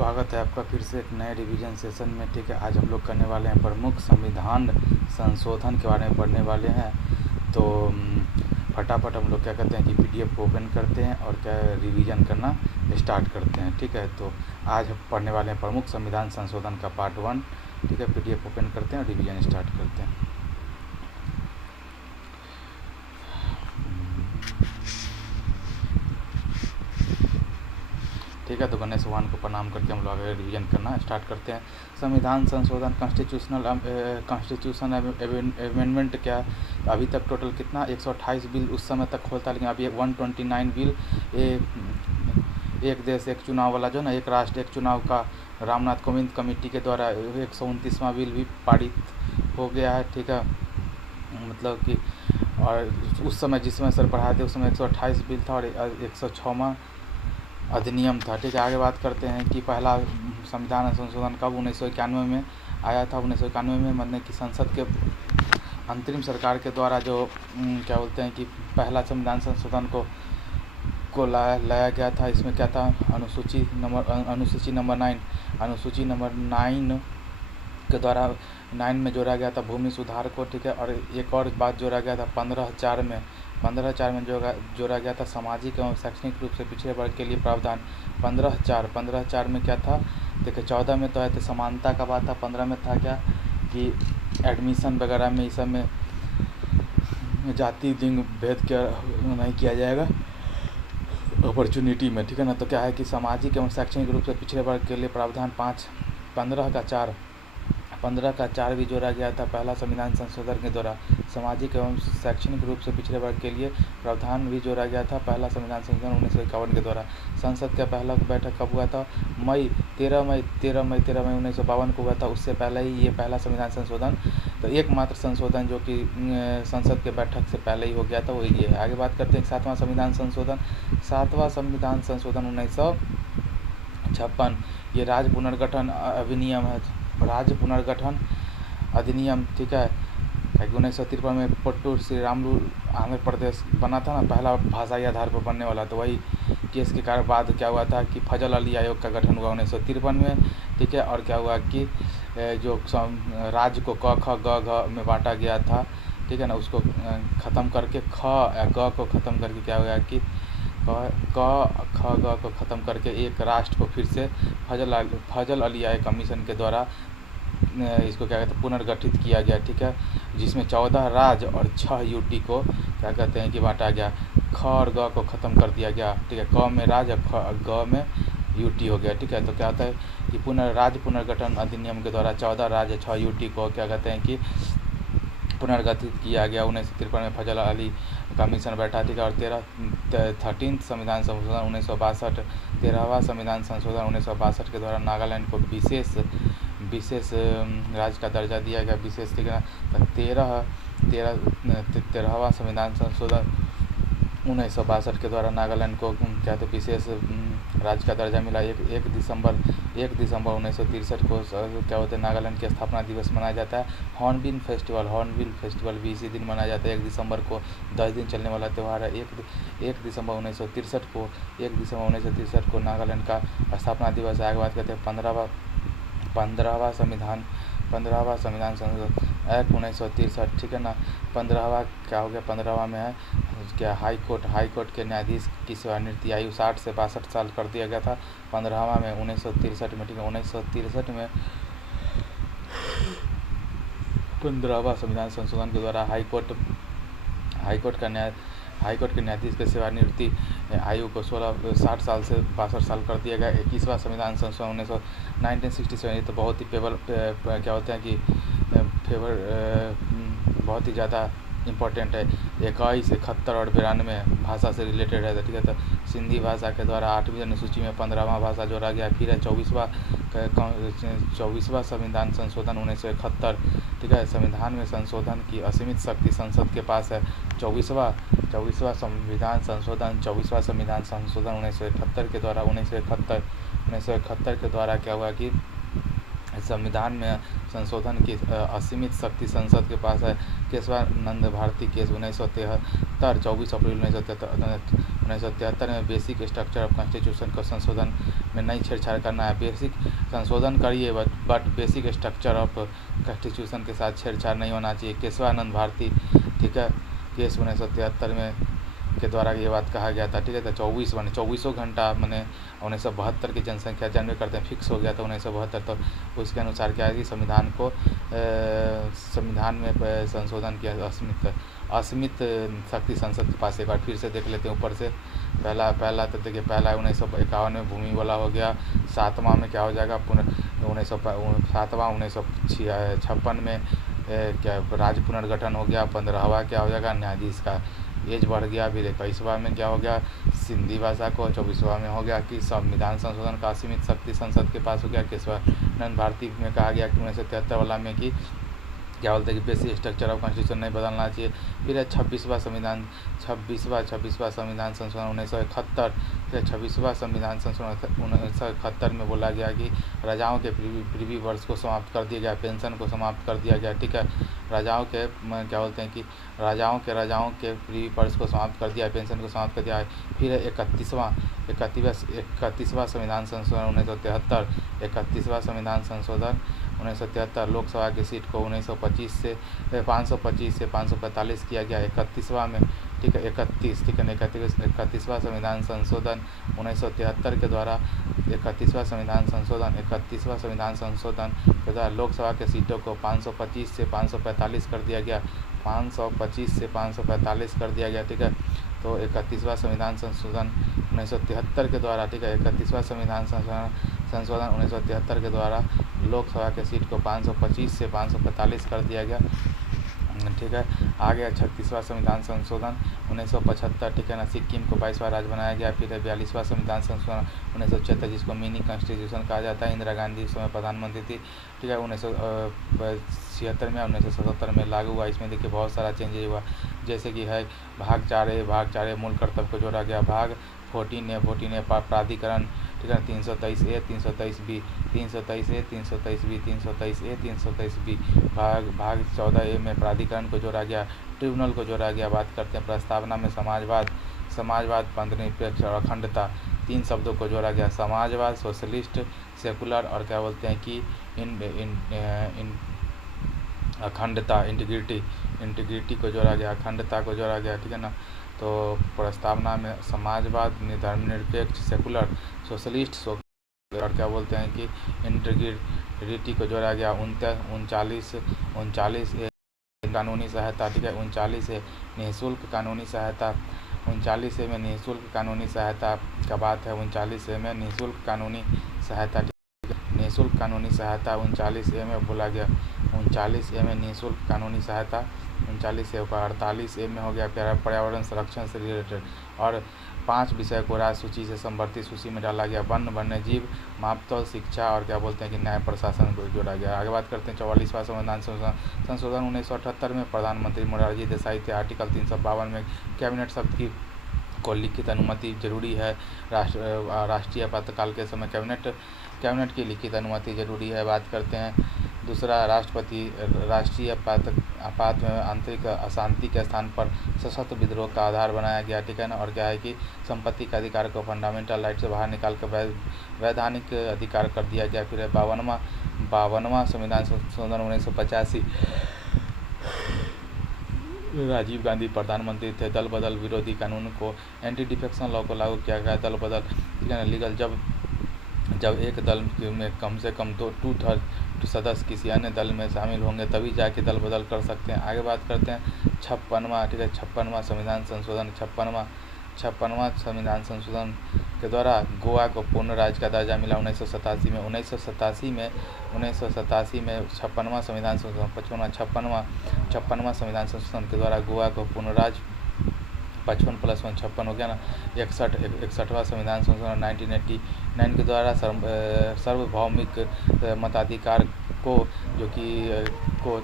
स्वागत है आपका फिर से एक नए रिवीजन सेशन में। ठीक है, आज हम लोग करने वाले हैं प्रमुख संविधान संशोधन के बारे में पढ़ने वाले हैं। तो फटाफट हम लोग क्या करते हैं कि पीडीएफ को ओपन करते हैं और क्या रिवीजन करना स्टार्ट करते हैं। ठीक है, तो आज हम पढ़ने वाले हैं प्रमुख संविधान संशोधन का पार्ट 1। ठीक है, पीडीएफ ओपन करते हैं और रिवीजन स्टार्ट करते हैं। ठीक है, तो गणेश भगवान को प्रणाम करके हम लोग आगे रिवीजन करना स्टार्ट करते हैं। संविधान संशोधन कॉन्स्टिट्यूशन अमेंडमेंट क्या अभी तक टोटल कितना 128 बिल उस समय तक होता, लेकिन अभी 129 बिल एक देश एक चुनाव वाला जो ना एक राष्ट्र एक चुनाव का रामनाथ कोविंद कमेटी के द्वारा 129वां बिल भी पारित हो गया है। ठीक है, मतलब कि और उस समय जिस समय सर पढ़ाए थे उस समय 128 बिल था और 106वां अधिनियम था। ठीक है, आगे बात करते हैं कि पहला संविधान संशोधन कब 1991 में आया था। 1991 में मतलब कि संसद के अंतरिम सरकार के द्वारा जो क्या बोलते हैं कि पहला संविधान संशोधन को लाया गया था। इसमें क्या था, अनुसूची नंबर 9 के द्वारा 9 में जोड़ा गया था भूमि सुधार को। ठीक है, और एक और बात जोड़ा गया था 15/4 में जोड़ा गया था सामाजिक एवं शैक्षणिक रूप से पिछड़े वर्ग के लिए प्रावधान। 15/4 में क्या था, देखिए 14 में तो ऐसे समानता का बात था, 15 में था क्या कि एडमिशन वगैरह में इस सब में जाति लिंग भेद क्या नहीं किया जाएगा अपॉर्चुनिटी में। ठीक है ना, तो क्या है कि सामाजिक एवं शैक्षणिक रूप से पिछड़े वर्ग के लिए प्रावधान 15/4 भी जोड़ा गया था पहला संविधान संशोधन के द्वारा। सामाजिक एवं शैक्षणिक रूप से पिछड़े वर्ग के लिए प्रावधान भी जोड़ा गया था पहला संविधान संशोधन 1951 के द्वारा। संसद का पहला बैठक कब हुआ था, 13 मई 1952 को हुआ था। उससे पहले ही ये पहला संविधान संशोधन, तो एकमात्र संशोधन जो कि संसद के बैठक से पहले ही हो गया था वो ये है। आगे बात करते हैं 7वां संविधान संशोधन 1956, ये राज्य पुनर्गठन अधिनियम है, राज्य पुनर्गठन अधिनियम। ठीक है, 1953 में पट्टू श्री रामुलु आंध्र प्रदेश बना था ना पहला भाषाई आधार पर बनने वाला, तो वही केस के कारण बाद क्या हुआ था कि फजल अली आयोग का गठन हुआ 1953 में। ठीक है, और क्या हुआ कि जो राज्य को क ख ग घ में बांटा गया था, ठीक है ना, उसको ख़त्म करके ख ग को ख़त्म करके क्या हुआ कि क ख ग को ख़त्म करके एक राष्ट्र को फिर से फजल अली आयोग कमीशन के द्वारा इसको क्या कहते हैं पुनर्गठित किया गया। ठीक है, जिसमें 14 राज्य और 6 यूटी को क्या कहते हैं कि बांटा गया, ख और ग को ख़त्म कर दिया गया। ठीक है, क में राज्य और ग में यूटी हो गया। ठीक है, तो क्या होता है कि राज्य पुनर्गठन अधिनियम के द्वारा 14 राज्य 6 यूटी को क्या कहते हैं कि पुनर्गठित किया गया। 1953 में फजल अली कमीशन बैठा। ठीक है, और 13वां संविधान संशोधन 1962, 13वां संविधान संशोधन 1962 के द्वारा नागालैंड को विशेष राज्य का दर्जा दिया गया, विशेष। ठीक है, 13वां संविधान संशोधन 1962 के द्वारा नागालैंड को क्या तो विशेष राज्य का दर्जा मिला। 1 दिसंबर 1963 को क्या होता है नागालैंड की स्थापना दिवस मनाया जाता है। हॉर्नबिल फेस्टिवल भी इसी दिन मनाया जाता है। 1 दिसंबर को 10 दिन चलने वाला त्यौहार है। 1 दिसंबर 1963 को नागालैंड का स्थापना दिवस है। आगे बात करते हैं 15वां संविधान संशोधन एक्ट 1963। ठीक है ना, 15वां क्या हो गया, 15वां में है क्या हाई कोर्ट के न्यायाधीश की सेवानिवृत्ति आयु 60 से 62 साल कर दिया गया था 15वां में 1963 में। ठीक है, 1963 में 15वां संविधान संशोधन के द्वारा हाई कोर्ट के न्यायाधीश के सेवानिवृत्ति आयु को 60 साल से 62 साल कर दिया गया। 21वां संविधान संशोधन 1967 तो बहुत ही क्या होते हैं कि बहुत ही ज़्यादा इम्पोर्टेंट है। 21, 71 और 92 भाषा से रिलेटेड है। ठीक है, तो सिंधी भाषा के द्वारा 8वीं अनुसूची में 15वां भाषा जोड़ा गया। फिर है 24वां संविधान संशोधन 1971। ठीक है, संविधान में संशोधन की असीमित शक्ति संसद के पास है। 24वां संविधान संशोधन 1971 के द्वारा 1971 के द्वारा क्या हुआ कि संविधान में संशोधन की असीमित शक्ति संसद के पास है। केशवानंद भारती केस 1973, 24 अप्रैल 1973 में बेसिक स्ट्रक्चर ऑफ कॉन्स्टिट्यूशन को संशोधन में नई छेड़छाड़ करना है। बेसिक संशोधन करिए but basic structure of constitution के साथ छेड़छाड़ नहीं होना चाहिए। केशवानंद भारती, ठीक है, केस 1973 में के द्वारा ये बात कहा गया था, ठीक है। तो 24 घंटा मैंने 1972 की जनसंख्या जनवरी करते हैं फिक्स हो गया था 1972। तो उसके अनुसार क्या है कि संविधान में संशोधन किया असीमित शक्ति संसद के पास। एक बार फिर से देख लेते हैं ऊपर से। पहला तो देखिए, पहला 1951 में भूमि वाला हो गया। 7वां में क्या हो जाएगा, 1956 में क्या राज्य पुनर्गठन हो गया। 15वां क्या हो जाएगा, न्यायाधीश का एज बढ़ गया। फिर 21वां में क्या हो गया, सिंधी भाषा को। 24वां में हो गया कि संविधान संशोधन का असीमित शक्ति संसद के पास हो गया। केशवानंद भारती में कहा गया कि 1973 वाला में कि क्या बोलते हैं कि बेसिक स्ट्रक्चर ऑफ कॉन्स्टिट्यूशन नहीं बदलना चाहिए। फिर है 26वां संविधान संशोधन 1971। फिर 26वां संविधान संशोधन 1971 में बोला गया कि राजाओं के प्रीवी वर्ष को समाप्त कर दिया गया, पेंशन को समाप्त कर दिया गया, ठीक है। राजाओं के क्या बोलते हैं कि राजाओं के प्रीवी वर्ष को समाप्त कर दिया है, पेंशन को समाप्त कर दिया है। फिर है 31वां संविधान संशोधन 1973। 31वां संविधान संशोधन 1973 लोकसभा की सीट को 525 से 545 किया गया 31वां में, ठीक है। 31वां संविधान संशोधन 1973 के द्वारा 31वां संविधान संशोधन के द्वारा लोकसभा के सीटों को 525 से 545 कर दिया गया, 525 से 545 कर दिया गया, ठीक है। तो 31वां संविधान संशोधन 1973 के द्वारा, ठीक है, 31वां संविधान संशोधन 1973 के द्वारा लोकसभा के सीट को 525 से 545 कर दिया गया, ठीक है। आ गया 36वां संविधान संशोधन 1975, ठीक है ना। सिक्किम को 22वां राज्य बनाया गया। फिर है 42वां संविधान संशोधन 1976 जिसको मिनी कॉन्स्टिट्यूशन कहा जाता है। इंदिरा गांधी उस समय प्रधानमंत्री थी, ठीक है। 1976 में 1977 में लागू हुआ। इसमें देखिए बहुत सारा चेंजेज हुआ, जैसे कि है भाग 4 मूल कर्तव्य को जोड़ा गया। भाग 14 प्राधिकरण, ठीक है। 323A 323B 323A 323B 323A 323B। भाग 14A में प्राधिकरण को जोड़ा गया, ट्रिब्यूनल को जोड़ा गया। बात करते हैं प्रस्तावना में समाजवाद पंथनिरपेक्ष और अखंडता 3 शब्दों को जोड़ा गया। समाजवाद, सोशलिस्ट, सेकुलर और क्या बोलते हैं कि अखंडता, इंटीग्रिटी को जोड़ा गया, अखंडता को जोड़ा गया, ठीक है ना। तो प्रस्तावना में समाजवाद, धर्मनिरपेक्ष, सेकुलर, सोशलिस्ट और क्या बोलते हैं कि इंटीग्रिटी को जोड़ा गया। 39 कानूनी सहायता, ठीक है। 39 निःशुल्क कानूनी सहायता, 39 में निःशुल्क कानूनी सहायता का बात है। 39 में निःशुल्क कानूनी सहायता, निःशुल्क कानूनी सहायता 39A में बोला गया। 39A में निःशुल्क कानूनी सहायता 39A का 48A में हो गया पर्यावरण संरक्षण से रिलेटेड। और 5 विषय को राज्य सूची से संवर्धित सूची में डाला गया। वन, वन्यजीव, मापतौल, शिक्षा और क्या बोलते हैं कि न्याय प्रशासन को जोड़ा गया। आगे बात करते हैं 44वां संविधान संशोधन 1978 में प्रधानमंत्री मोरारजी देसाई थे। आर्टिकल 352 में कैबिनेट शब्द को लिखित अनुमति जरूरी है। राष्ट्रीय आपातकाल के समय कैबिनेट की लिखित अनुमति जरूरी है। बात करते हैं दूसरा, राष्ट्रपति राष्ट्रीय आपात में आंतरिक अशांति के स्थान पर सशस्त्र विद्रोह का आधार बनाया गया, ठीक है ना। और क्या है कि संपत्ति का अधिकार को फंडामेंटल राइट से बाहर निकाल कर वैधानिक अधिकार कर दिया गया। फिर है 52वां संविधान संशोधन 1985। राजीव गांधी प्रधानमंत्री थे। दल बदल विरोधी कानून को, एंटी डिफेक्शन लॉ को लागू किया गया। दल बदल, ठीक है ना, लीगल जब एक दल में कम से कम 2/3 सदस्य किसी अन्य दल में शामिल होंगे तभी जाके दल बदल कर सकते हैं। आगे बात करते हैं 56वां, ठीक है, 56वां संविधान संशोधन 56वां संविधान संशोधन के द्वारा गोवा को पूर्ण राज्य का दर्जा मिला 1987 में। 1987 में 56वां संविधान संशोधन 56वां संविधान संशोधन के द्वारा गोवा को पूर्ण राज्य 55 + 1 56 हो गया ना। 61वां संविधान संशोधन 1989 के द्वारा सार्वभौमिक मताधिकार को, जो कि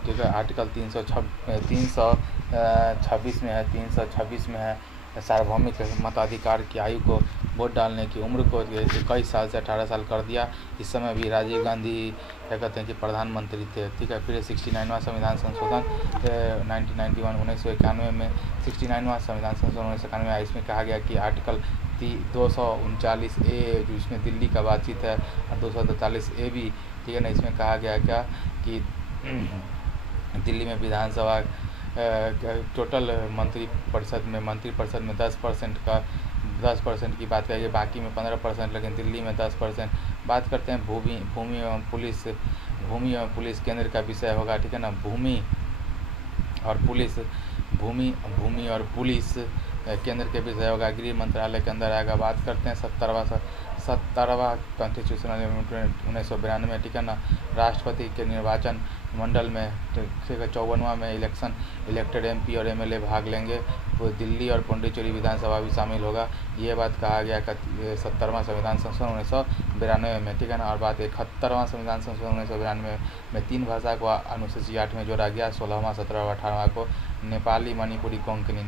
ठीक है, आर्टिकल 326 में है, सार्वभौमिक मताधिकार की आयु को वोट डालने की उम्र को 21 साल से 18 साल कर दिया। इस समय भी राजीव गांधी क्या कहते हैं कि प्रधानमंत्री थे। ठीक है, फिर 69वां संविधान संशोधन 1991 1991 में 69वां संविधान संशोधन 1991 आया। इसमें कहा गया कि आर्टिकल 239A जो इसमें दिल्ली का बातचीत है, और 243A भी, ठीक है ना, इसमें कहा गया क्या कि दिल्ली में विधानसभा टोटल मंत्रिपरिषद में 10% की बात करेंगे, बाकी में 15%, लेकिन दिल्ली में 10%। बात करते हैं भूमि एवं पुलिस केंद्र का विषय होगा। ठीक है ना, भूमि और पुलिस केंद्र के विषय होगा, गृह मंत्रालय के अंदर आएगा। बात करते हैं 70वां कॉन्स्टिट्यूशनल अमेंडमेंट 1992। ठीक है ना, राष्ट्रपति के निर्वाचन मंडल में 54वां में इलेक्टेड MP और MLA भाग लेंगे, तो दिल्ली और पुडुचेरी विधानसभा भी शामिल होगा। ये बात कहा गया 70वां संविधान संशोधन 1992 में। ठीक है ना, और बात 71वां संविधान संशोधन 1992 में 3 भाषा को अनुसूची 8 में जोड़ा गया। 16वां 17वां 18वां को नेपाली मणिपुरी कोंकणी।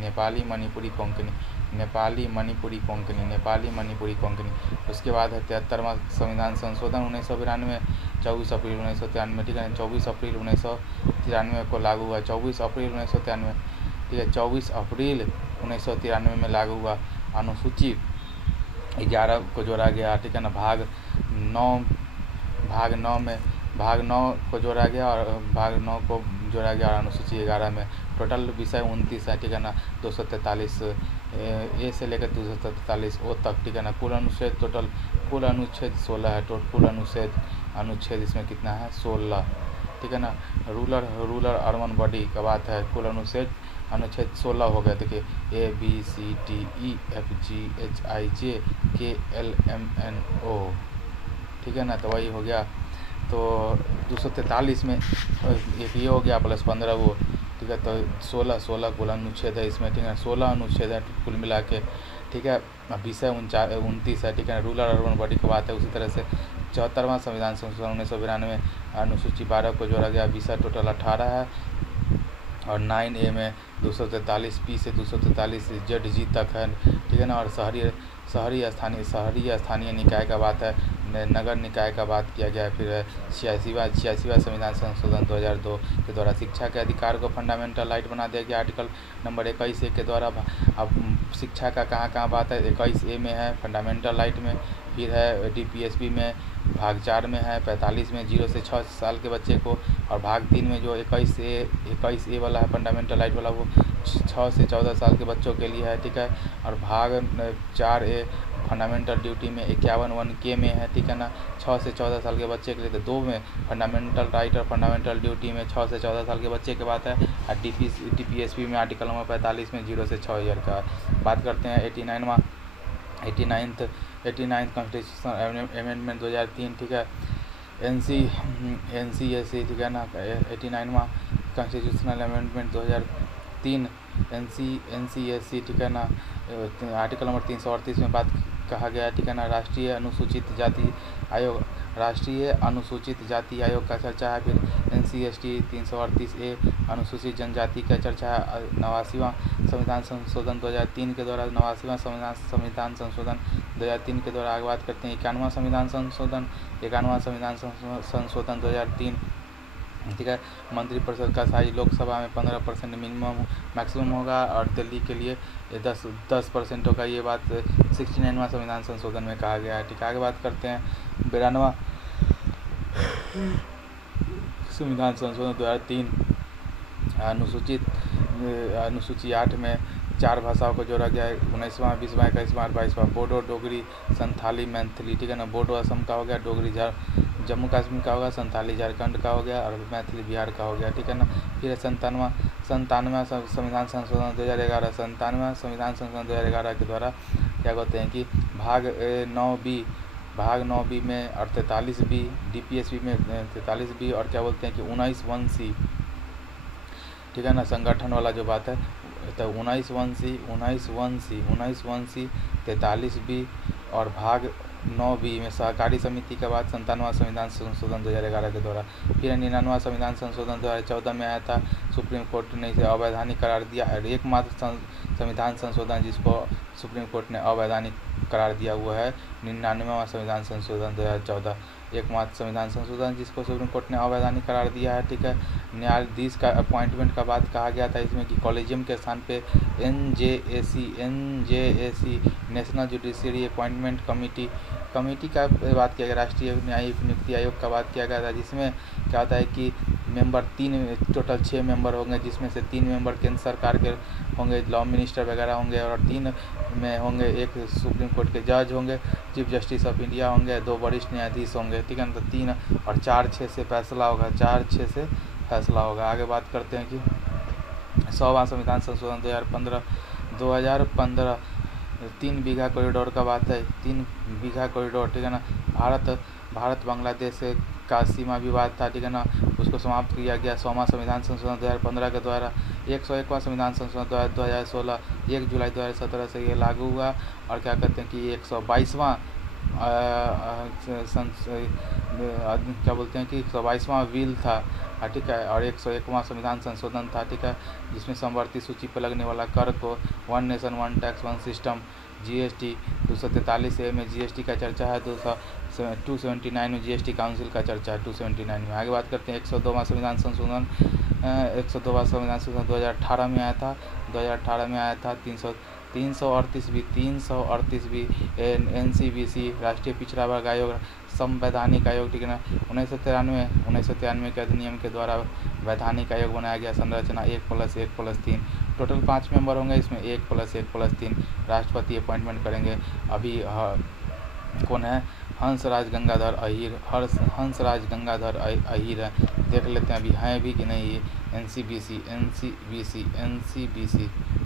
उसके बाद है 73वां संविधान संशोधन 1992 24 अप्रैल 1993। ठीक है, 24 अप्रैल 1993 को लागू हुआ। 24 अप्रैल 1993, ठीक है, 24 अप्रैल 1993 में लागू हुआ। अनुसूची 11 को जोड़ा गया। ठीक है ना, भाग 9 को जोड़ा गया, और भाग 9 को जोड़ा गया और अनुसूची 11 में टोटल विषय 29 है। ठीक है ना, 243 ए से लेकर 243 ओ तक। ठीक है ना, कुल अनुच्छेद 16 है। कुल अनुच्छेद इसमें कितना है? 16। ठीक है ना, रूरल अर्बन बॉडी का बात है, कुल अनुच्छेद 16 हो गया। देखिए ABCDEFGHIJKLMNO। ठीक है ना, तो वही हो गया। तो 243 में एक ये हो गया प्लस 15 वो। ठीक है, तो 16 कुल अनुच्छेद है इसमें। ठीक है, 16 अनुच्छेद है कुल मिला के। ठीक है, विषय 29 है। ठीक है, रूरल अर्बन बॉडी की बात है। उसी तरह से 74वां संविधान संशोधन 1992 अनुसूची 12 को जोड़ा गया। विषय टोटल 18 है, और 9A में 243P से 243ZG तक है। ठीक है ना, और शहरी स्थानीय निकाय का बात है, नगर निकाय का बात किया गया है। फिर 86वां संविधान संशोधन 2002 के द्वारा शिक्षा के अधिकार को फंडामेंटल राइट बना दिया गया। आर्टिकल नंबर 21A के द्वारा अब शिक्षा का कहाँ बात है? 21A में है फंडामेंटल राइट में, फिर है DPSP में भाग 4 में है 45 में 0 से 6 साल के बच्चे को, और भाग 3 में जो 21A वाला है फंडामेंटल राइट वाला, वो 6 से 14 साल के बच्चों के लिए है। ठीक है, और भाग 4A फंडामेंटल ड्यूटी में 51(1)K में है। ठीक है ना, 6 से 14 साल के बच्चे के लिए। तो 2 में फंडामेंटल राइट और फंडामेंटल ड्यूटी में 6 से 14 साल के बच्चे की बात है, और DPSP में आर्टिकल नंबर 45 में 0 से 6 ईयर का बात करते हैं। 89th constitutional amendment 2003। ठीक है, NCSC। ठीक है ना, 89वां कॉन्स्टिट्यूशनल अमेंडमेंट 2003 NCSC। ठीक है ना, आर्टिकल नंबर 338 में बात कहा गया है। ठीक है ना, राष्ट्रीय अनुसूचित जाति आयोग का चर्चा है। फिर NCST 338A अनुसूचित जनजाति का चर्चा है। 89वां संविधान संशोधन 2003 के द्वारा 89वां संविधान संशोधन 2003 के द्वारा आगे बात करते हैं। 91वां संविधान संशोधन 2003। ठीक है, मंत्रिपरिषद का साइज लोकसभा में 15% मैक्सिमम होगा, और दिल्ली के लिए 10% होगा। ये बात 69वां संविधान संशोधन में कहा गया है। ठीक है, आगे बात करते हैं 92वां संविधान संशोधन 2003। अनुसूची 8 में 4 भाषाओं को जोड़ा गया है। 19वां 20वां 21वां और 22वां बोडो, डोगरी, संथाली, मैथिली। ठीक है ना, बोडो असम का हो गया, डोगरी जम्मू कश्मीर का होगा, संथाली झारखंड का हो गया, और मैथिली बिहार का हो गया। ठीक है ना, फिर 97वां संविधान संशोधन 2011। 97वां संविधान संशोधन 2011 के द्वारा क्या कहते हैं कि भाग 9B में और 43B, DPSP में 43B, और क्या बोलते हैं कि 19(1)C। ठीक है ना, संगठन वाला जो बात है, तो 19(1)C 43B, और भाग 9B में सहकारी समिति के बाद 97वां संविधान संशोधन 2011 के द्वारा। फिर 99वां संविधान संशोधन 2014 में आया था, सुप्रीम कोर्ट ने इसे अवैधानिक करार दिया। और एकमात्र संविधान संशोधन जिसको सुप्रीम कोर्ट ने अवैधानिक करार दिया हुआ है 99वां संविधान संशोधन 2014, एकमात्र संविधान संशोधन जिसको सुप्रीम कोर्ट ने अवैधानिक करार दिया है। ठीक है, न्यायाधीश का अपॉइंटमेंट का बात कहा गया था इसमें कि कॉलेजियम के स्थान पे NJAC national judiciary appointment committee का बात किया गया, राष्ट्रीय न्यायिक नियुक्ति आयोग का बात किया गया था, जिसमें क्या होता है कि मेंबर टोटल 6 मेंबर होंगे, जिसमें से 3 मेंबर केंद्र सरकार के होंगे, लॉ मिनिस्टर वगैरह होंगे, और 3 में होंगे एक सुप्रीम कोर्ट के जज होंगे, चीफ जस्टिस ऑफ इंडिया होंगे, 2 वरिष्ठ न्यायाधीश होंगे। ठीक है ना, तो 3 और 4-6 से फैसला होगा, 4-6 से फैसला होगा। आगे बात करते हैं कि 100वां संविधान संशोधन 2015 3 बीघा कॉरिडोर का बात है, 3 बीघा कॉरिडोर। ठीक है ना, भारत बांग्लादेश का सीमा विवाद था। ठीक है ना, उसको समाप्त किया गया 100वां संविधान संशोधन 2015 के द्वारा। 101वां संविधान संशोधन 2016 1 जुलाई 2017 से ये लागू हुआ। और क्या कहते हैं कि 122वां क्या बोलते हैं कि 122वां विल था। ठीक है, और 101वां संविधान संशोधन था। ठीक है, जिसमें समवर्ती सूची पर लगने वाला कर को 1 nation 1 tax 1 system GST 243A में GST का चर्चा है, 279 में GST काउंसिल का चर्चा है 279 में। आगे बात करते हैं 102वां संविधान संशोधन 102वां संविधान संशोधन 2018 में आया था। 2018 में आया था 338 NCBC राष्ट्रीय पिछड़ा वर्ग आयोग संवैधानिक आयोग। ठीक है ना, 1993 के अधिनियम के द्वारा वैधानिक आयोग बनाया गया। संरचना 1+1+3 टोटल 5 मेंबर होंगे, इसमें 1+1+3 राष्ट्रपति अपॉइंटमेंट करेंगे। अभी कौन है? हंसराज गंगाधर अहीर है। देख लेते हैं अभी हैं भी कि नहीं ये NCBC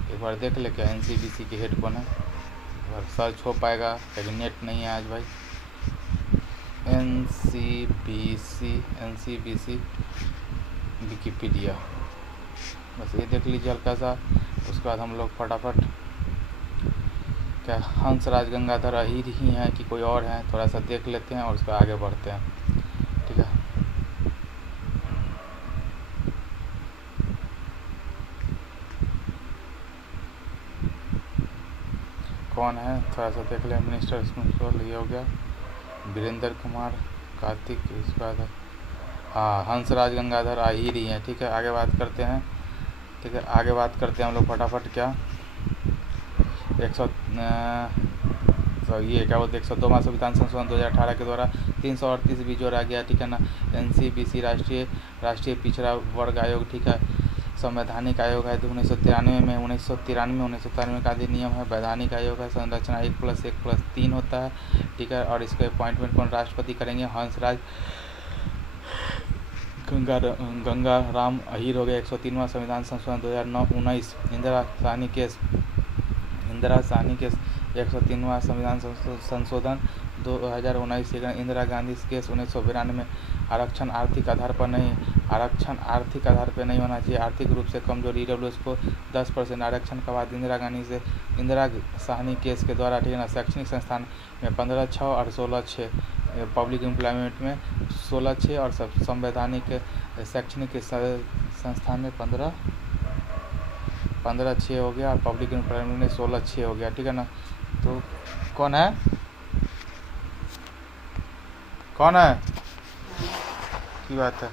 एक बार देख ले क्या NCBC के हेड कौन है। एक बार सर्च हो पाएगा, लेकिन नेट नहीं है आज भाई। NCBC विकिपीडिया, बस ये देख लीजिए हल्का सा। उसके बाद हम लोग फटाफट क्या हंसराज गंगाधर अहीर ही हैं कि कोई और हैं, थोड़ा सा देख लेते हैं और उसको आगे बढ़ते हैं। ठीक है, कौन है थोड़ा सा देख लें। मिनिस्टर ये हो गया वीरेंद्र कुमार कार्तिक, इसके बाद हाँ हंसराज गंगाधर अहीर ही हैं। ठीक है, आगे बात करते हैं। ठीक है, आगे बात करते हैं हम लोग फटाफट क्या 102वां संविधान संशोधन 2018 के द्वारा 338 भी जोड़ा गया। ठीक है ना, NCBC राष्ट्रीय पिछड़ा वर्ग आयोग। ठीक है, संवैधानिक आयोग है 1993 का अधिनियम है। वैधानिक आयोग है, संरचना 1+1+3 होता है। ठीक है, और इसका अपॉइंटमेंट कौन राष्ट्रपति करेंगे? हंसराज गंगा राम अहीर हो गया। 103वां संविधान संशोधन 2019 इंदिरा साहनी केस 103वां संविधान संशोधन 2019 इंदिरा गांधी केस 1992 आरक्षण आर्थिक आधार पर नहीं होना चाहिए। आर्थिक रूप से कमजोर EWS को 10% आरक्षण के बाद इंदिरा साहनी केस के द्वारा। ठीक है ना, शैक्षणिक संस्थान में 15/6 और 16/6, पब्लिक एम्प्लॉयमेंट में 16/6 और संवैधानिक शैक्षणिक संस्थान में 15/6 हो गया और पब्लिक एम्प्लॉयमेंट में 16/6 हो गया। ठीक है ना, तो कौन है की बात है।